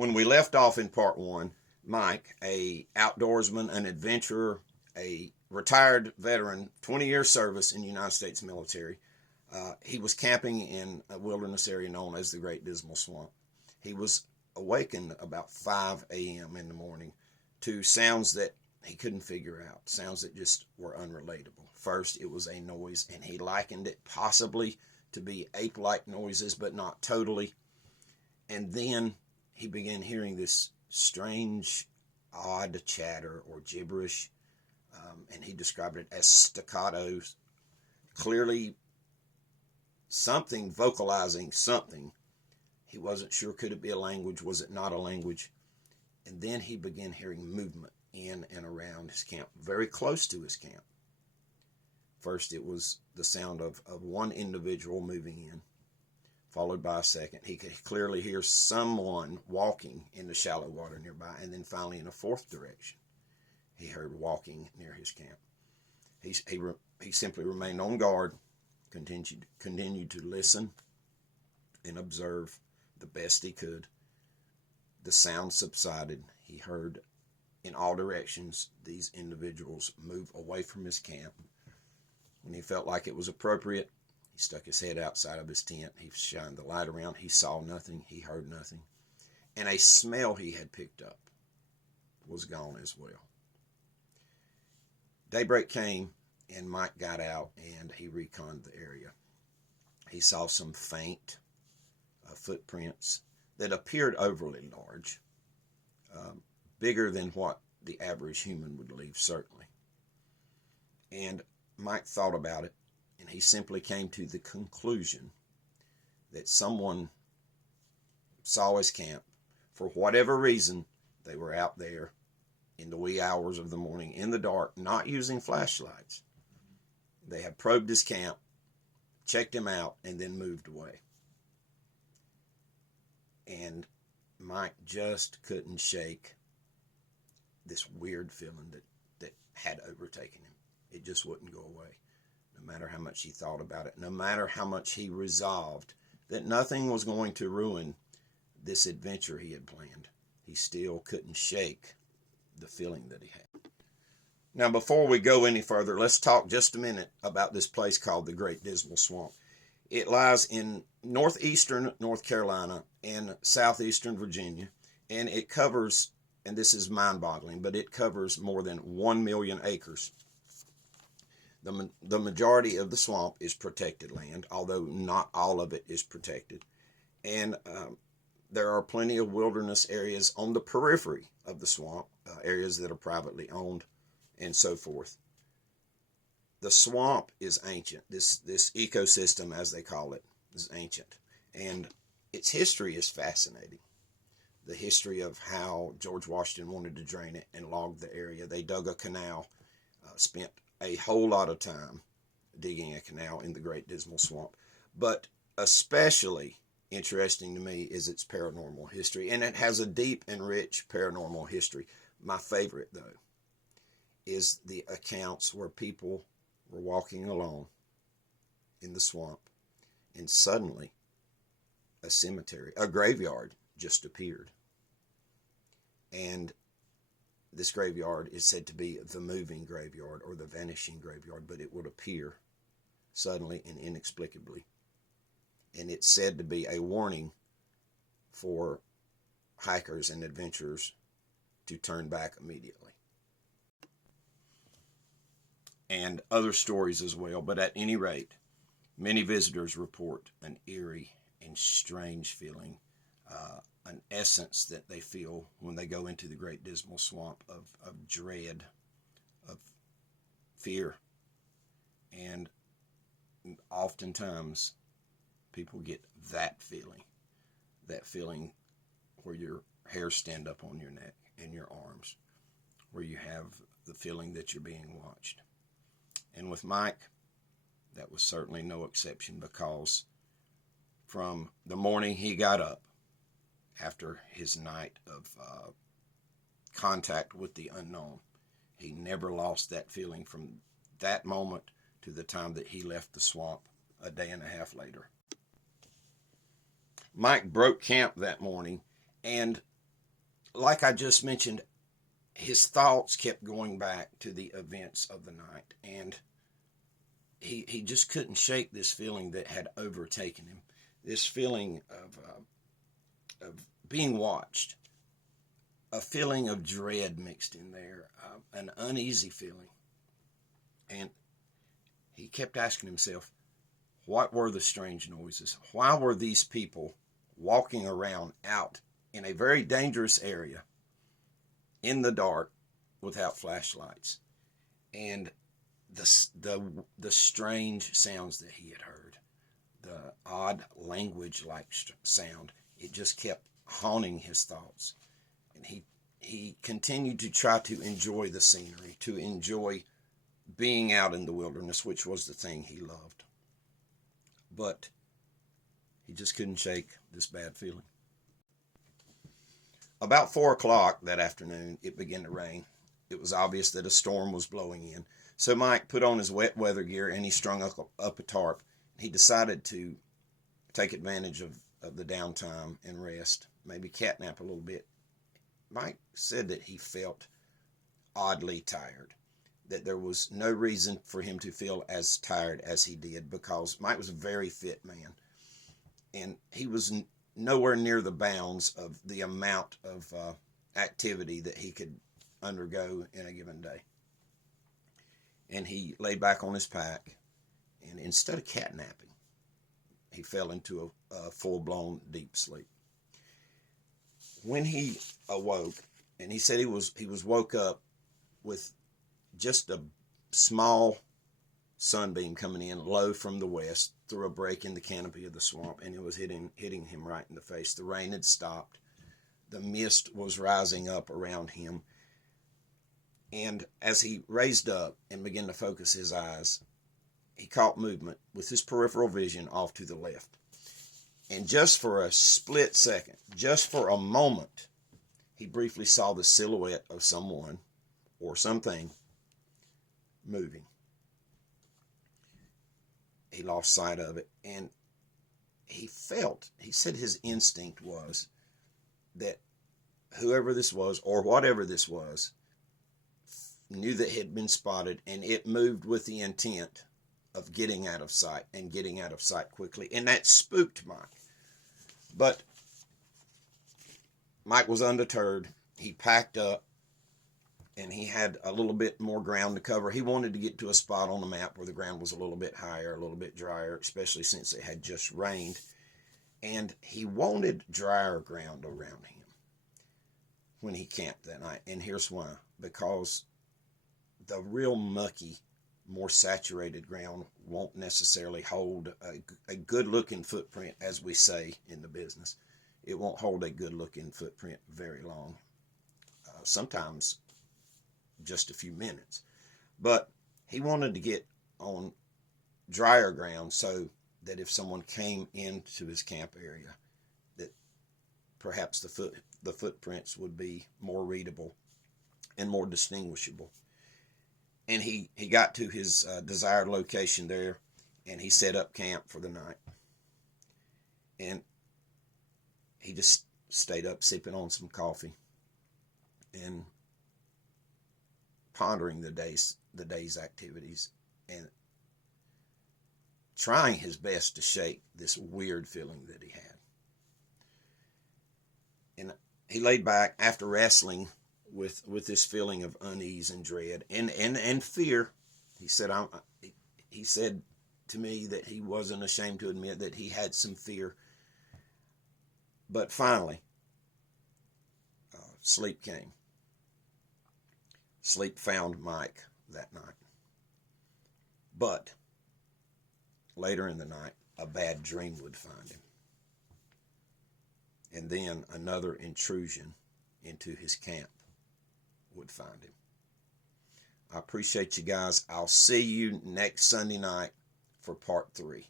When we left off in part one, Mike, a outdoorsman, an adventurer, a retired veteran, 20-year service in the United States military, he was camping in a wilderness area known as the Great Dismal Swamp. He was awakened about 5 a.m. in the morning to sounds that he couldn't figure out, sounds that just were unrelatable. First, it was a noise, and he likened it possibly to be ape-like noises, but not totally. And then he began hearing this strange, odd chatter or gibberish, and he described it as staccato, clearly something vocalizing something. He wasn't sure, could it be a language, was it not a language? And then he began hearing movement in and around his camp, very close to his camp. First, it was the sound of one individual moving in, followed by a second. He could clearly hear someone walking in the shallow water nearby, and then finally in a fourth direction, he heard walking near his camp. He simply remained on guard, continued to listen and observe the best he could. The sound subsided. He heard in all directions these individuals move away from his camp. When he felt like it was appropriate, he stuck his head outside of his tent. He shined the light around. He saw nothing. He heard nothing. And a smell he had picked up was gone as well. Daybreak came, and Mike got out, and he reconned the area. He saw some faint footprints that appeared overly large, bigger than what the average human would leave, certainly. And Mike thought about it, and he simply came to the conclusion that someone saw his camp. For whatever reason, they were out there in the wee hours of the morning, in the dark, not using flashlights. They had probed his camp, checked him out, and then moved away. And Mike just couldn't shake this weird feeling that had overtaken him. It just wouldn't go away, no matter how much he thought about it, no matter how much he resolved that nothing was going to ruin this adventure he had planned. He still couldn't shake the feeling that he had. Now, before we go any further, let's talk just a minute about this place called the Great Dismal Swamp. It lies in northeastern North Carolina and southeastern Virginia, and it covers, and this is mind-boggling, but it covers more than 1 million acres. The majority of the swamp is protected land, although not all of it is protected. And there are plenty of wilderness areas on the periphery of the swamp, areas that are privately owned, and so forth. The swamp is ancient. This ecosystem, as they call it, is ancient. And its history is fascinating. The history of how George Washington wanted to drain it and log the area. They dug a canal, spent a whole lot of time digging a canal in the Great Dismal Swamp. But especially interesting to me is its paranormal history. And it has a deep and rich paranormal history. My favorite, though, is the accounts where people were walking along in the swamp, and suddenly a cemetery, a graveyard, just appeared. And this graveyard is said to be the moving graveyard or the vanishing graveyard, but it would appear suddenly and inexplicably. And it's said to be a warning for hikers and adventurers to turn back immediately. And other stories as well, but at any rate, many visitors report an eerie and strange feeling, an essence that they feel when they go into the Great Dismal Swamp of dread, of fear. And oftentimes people get that feeling where your hairs stand up on your neck and your arms, where you have the feeling that you're being watched. And with Mike, that was certainly no exception, because from the morning he got up after his night of contact with the unknown, he never lost that feeling from that moment to the time that he left the swamp a day and a half later. Mike broke camp that morning, and like I just mentioned, his thoughts kept going back to the events of the night, and he just couldn't shake this feeling that had overtaken him, this feeling of being watched, a feeling of dread mixed in there, an uneasy feeling. And he kept asking himself, what were the strange noises? Why were these people walking around out in a very dangerous area in the dark without flashlights? And the strange sounds that he had heard, the odd language-like sound, it just kept haunting his thoughts. And he continued to try to enjoy the scenery, to enjoy being out in the wilderness, which was the thing he loved. But he just couldn't shake this bad feeling. About 4 o'clock that afternoon, it began to rain. It was obvious that a storm was blowing in. So Mike put on his wet weather gear and he strung up a tarp. He decided to take advantage of the downtime and rest, maybe catnap a little bit. Mike said that he felt oddly tired, that there was no reason for him to feel as tired as he did, because Mike was a very fit man, and he was nowhere near the bounds of the amount of activity that he could undergo in a given day. And he laid back on his pack, and instead of catnapping, he fell into a full-blown deep sleep. When he awoke, and he said he was woke up with just a small sunbeam coming in low from the west through a break in the canopy of the swamp, and it was hitting him right in the face. The rain had stopped. The mist was rising up around him. And as he raised up and began to focus his eyes, he caught movement with his peripheral vision off to the left. And just for a split second, just for a moment, he briefly saw the silhouette of someone or something moving. He lost sight of it, and he said his instinct was that whoever this was, or whatever this was, knew that it had been spotted, and it moved with the intent of getting out of sight, and getting out of sight quickly. And that spooked Mike. But Mike was undeterred. He packed up, and he had a little bit more ground to cover. He wanted to get to a spot on the map where the ground was a little bit higher, a little bit drier, especially since it had just rained. And he wanted drier ground around him when he camped that night. And here's why. Because the real mucky, more saturated ground won't necessarily hold a good-looking footprint, as we say in the business. It won't hold a good-looking footprint very long. Sometimes just a few minutes. But he wanted to get on drier ground so that if someone came into his camp area, that perhaps the footprints would be more readable and more distinguishable. And he got to his desired location there, and he set up camp for the night. And he just stayed up sipping on some coffee and pondering the day's activities, and trying his best to shake this weird feeling that he had. And he laid back after wrestling with this feeling of unease and dread and fear. He said to me that he wasn't ashamed to admit that he had some fear. But finally, sleep came. Sleep found Mike that night. But later in the night, a bad dream would find him. And then another intrusion into his camp would find him. I appreciate you guys. I'll see you next Sunday night for part 3.